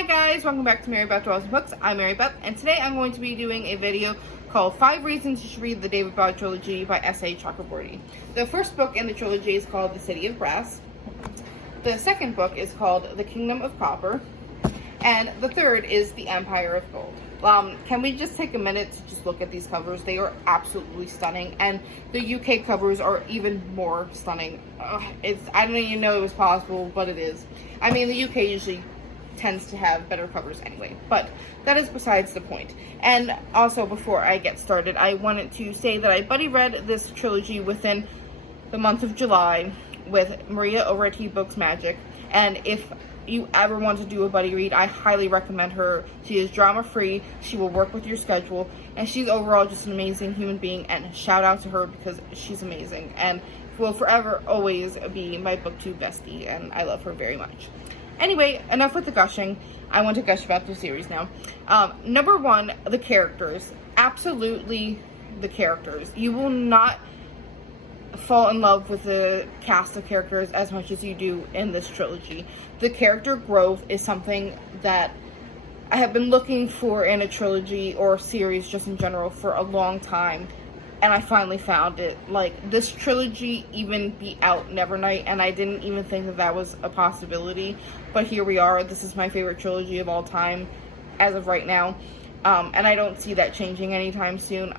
Hi guys, welcome back to Mary Beth Dwells and Books. I'm Mary Beth, and today I'm going to be doing a video called 5 Reasons You Should Read the Daevabad Trilogy by S.A. Chakraborty. The first book in the trilogy is called The City of Brass. The second book is called The Kingdom of Copper. And the third is The Empire of Gold. Can we just take a minute to just look at these covers? They are absolutely stunning, and the UK covers are even more stunning. I didn't even know it was possible, but it is. I mean, the UK usually tends to have better covers anyway, but that is besides the point. And also, before I get started, I wanted to say that I buddy read this trilogy within the month of July with Maria O'Reilly Books Magic, and if you ever want to do a buddy read, I highly recommend her. She is drama free, she will work with your schedule, and she's overall just an amazing human being, and shout out to her because she's amazing and will forever always be my booktube bestie, and I love her very much. Anyway, enough with the gushing. I want to gush about the series now. Number one, the characters. Absolutely the characters. You will not fall in love with the cast of characters as much as you do in this trilogy. The character growth is something that I have been looking for in a trilogy or a series just in general for a long time, and I finally found it. Like, this trilogy even beat out Nevernight, and I didn't even think that that was a possibility, but here we are. This is my favorite trilogy of all time as of right now, and I don't see that changing anytime soon.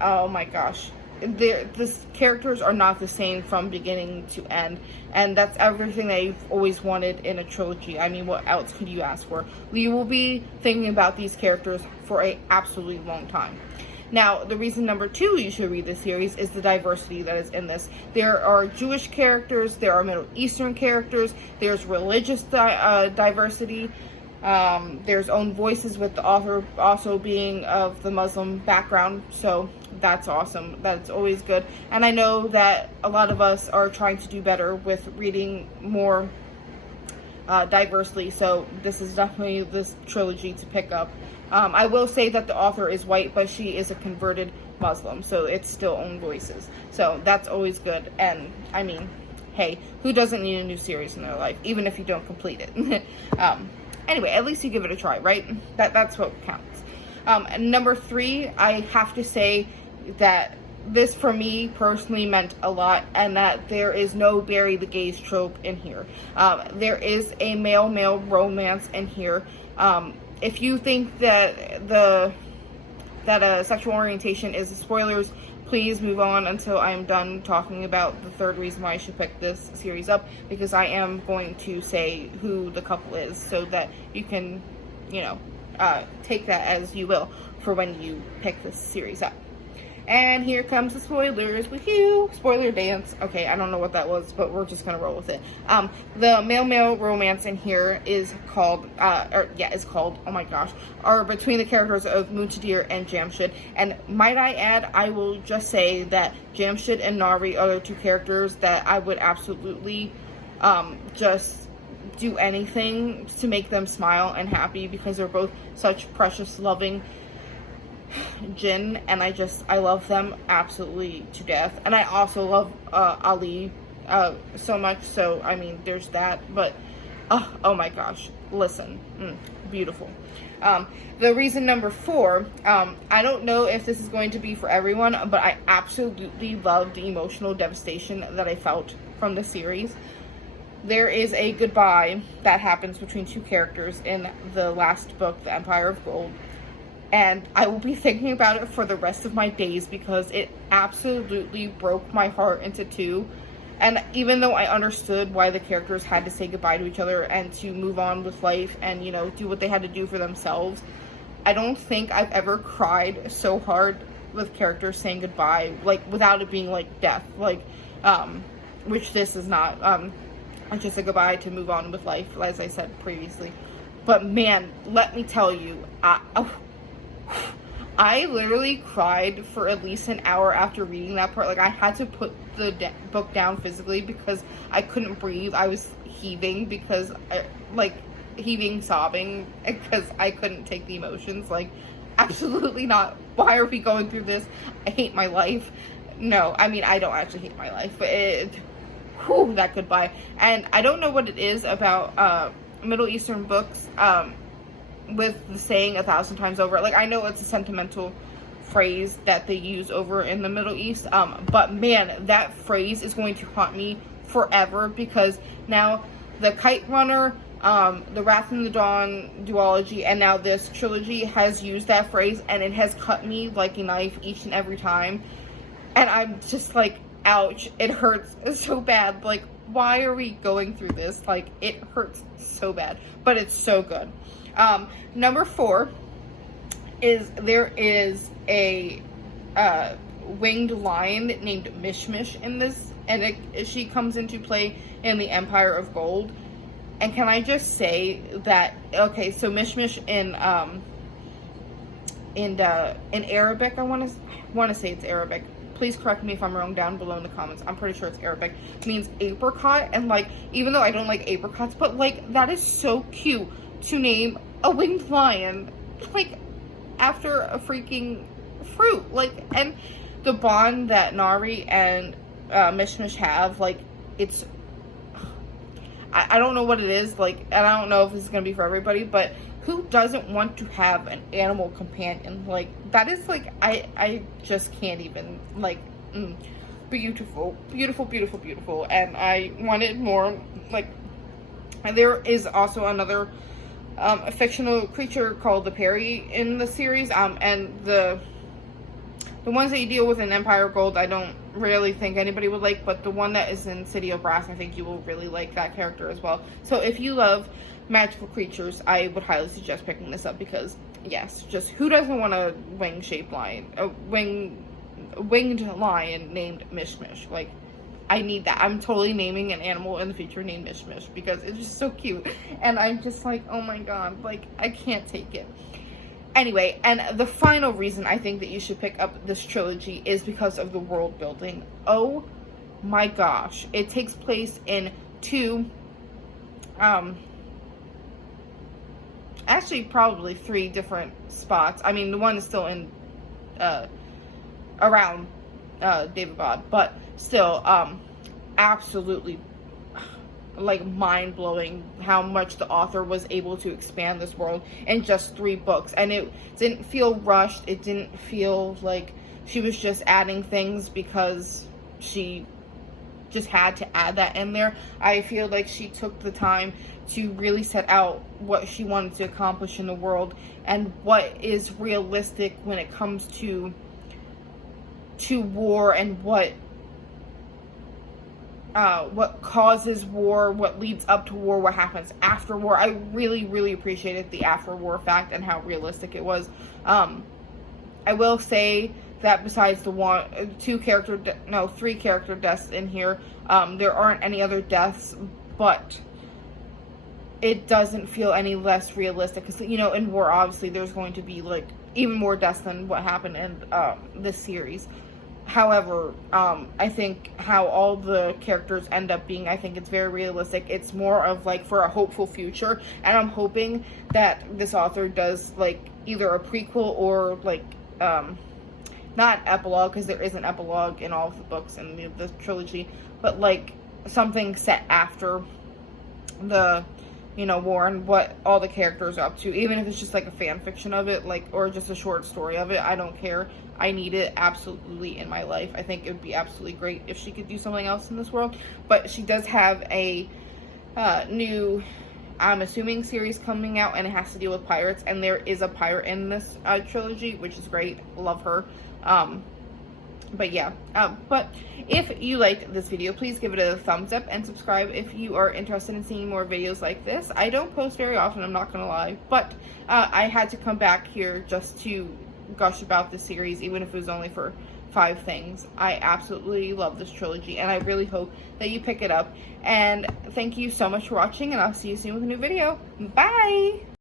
Oh my gosh. The characters are not the same from beginning to end, and that's everything that you've always wanted in a trilogy. I mean, what else could you ask for? You will be thinking about these characters for an absolutely long time. Now, the reason number two you should read this series is the diversity that is in this. There are Jewish characters, there are Middle Eastern characters, there's religious diversity, there's own voices with the author also being of the Muslim background, so that's awesome. That's always good. And I know that a lot of us are trying to do better with reading more diversely, so this is definitely this trilogy to pick up. I will say that the author is white, but she is a converted Muslim, so it's still own voices. So that's always good. And I mean, hey, who doesn't need a new series in their life, even if you don't complete it? Anyway, at least you give it a try, right? That's what counts. And number three, I have to say that this for me personally meant a lot, and that there is no bury the gays trope in here. There is a male-male romance in here. If you think that sexual orientation is spoilers, please move on until I'm done talking about the third reason why I should pick this series up, because I am going to say who the couple is so that you can, take that as you will for when you pick this series up. And here comes the spoilers. Woohoo! Spoiler dance. Okay, I don't know what that was, but we're just gonna roll with it. The male-male romance in here is called, oh my gosh, are between the characters of Muntadir and Jamshid. And might I add, I will just say that Jamshid and Nari are the two characters that I would absolutely just do anything to make them smile and happy, because they're both such precious, loving Jinn, and I love them absolutely to death. And I also love Ali so much, so I mean, there's that. But oh my gosh, listen, beautiful. The reason number four, I don't know if this is going to be for everyone, but I absolutely love the emotional devastation that I felt from the series. There is a goodbye that happens between two characters in the last book, The Empire of Gold, and I will be thinking about it for the rest of my days, because it absolutely broke my heart into two. And even though I understood why the characters had to say goodbye to each other and to move on with life and, do what they had to do for themselves, I don't think I've ever cried so hard with characters saying goodbye, like, without it being, like, death, like, which this is not. It's just a goodbye to move on with life, as I said previously. But man, let me tell you, I literally cried for at least an hour after reading that part. Like, I had to put the book down physically because I couldn't breathe. I was heaving sobbing, because I couldn't take the emotions. Like, absolutely not. Why are we going through this? I hate my life. No, I mean, I don't actually hate my life, but that goodbye. And I don't know what it is about Middle Eastern books with the saying 1,000 times over. Like, I know it's a sentimental phrase that they use over in the Middle East, but man, that phrase is going to haunt me forever, because now the Kite Runner, the Wrath in the Dawn duology, and now this trilogy has used that phrase, and it has cut me like a knife each and every time. And I'm just like, ouch, it hurts so bad. Like, why are we going through this? Like, it hurts so bad, but it's so good. Number 4 is there is a winged lion named Mishmish in this, and she comes into play in the Empire of Gold. And can I just say that, okay, so Mishmish in Arabic, I want to say it's Arabic. Please correct me if I'm wrong down below in the comments. I'm pretty sure it's Arabic. It means apricot, and like, even though I don't like apricots, but like, that is so cute to name a winged lion, like, after a freaking fruit. Like, and the bond that Nari and Mishmish have, like, it's, I don't know what it is, like, and I don't know if this is gonna be for everybody, but who doesn't want to have an animal companion? Like, that is, like, I just can't even, like, beautiful, beautiful, beautiful, beautiful. And I wanted more. Like, there is also another a fictional creature called the Peri in the series, and the ones that you deal with in Empire of Gold, I don't really think anybody would like, but the one that is in City of Brass, I think you will really like that character as well. So if you love magical creatures, I would highly suggest picking this up, because yes, just who doesn't want a wing-shaped lion, a winged lion named Mishmish? Like, I need that. I'm totally naming an animal in the future named Mishmish, because it's just so cute, and I'm just like, oh my god, like, I can't take it. Anyway, and the final reason I think that you should pick up this trilogy is because of the world building. Oh my gosh. It takes place in 2, actually probably 3 different spots. I mean, the one is still in, around, Daevabad, but still, absolutely, like, mind-blowing how much the author was able to expand this world in just 3 books. And it didn't feel rushed. It didn't feel like she was just adding things because she just had to add that in there. I feel like she took the time to really set out what she wanted to accomplish in the world, and what is realistic when it comes to war, and what causes war, what leads up to war, what happens after war. I really, really appreciated the after war fact and how realistic it was. I will say that besides the 3 character deaths in here, there aren't any other deaths, but it doesn't feel any less realistic, because, you know, in war, obviously, there's going to be, like, even more deaths than what happened in this series. However, I think how all the characters end up being, I think it's very realistic. It's more of, like, for a hopeful future, and I'm hoping that this author does, like, either a prequel or, like, not an epilogue, because there is an epilogue in all of the books in the trilogy, but, like, something set after the, you know, war, and what all the characters are up to, even if it's just like a fan fiction of it, like, or just a short story of it. I don't care. I need it absolutely in my life. I think it would be absolutely great if she could do something else in this world. But she does have a new, I'm assuming, series coming out, and it has to deal with pirates, and there is a pirate in this trilogy, which is great. Love her. But yeah, but if you liked this video, please give it a thumbs up and subscribe if you are interested in seeing more videos like this. I don't post very often, I'm not gonna lie, but I had to come back here just to gush about this series, even if it was only for 5 things. I absolutely love this trilogy, and I really hope that you pick it up. And thank you so much for watching, and I'll see you soon with a new video. Bye!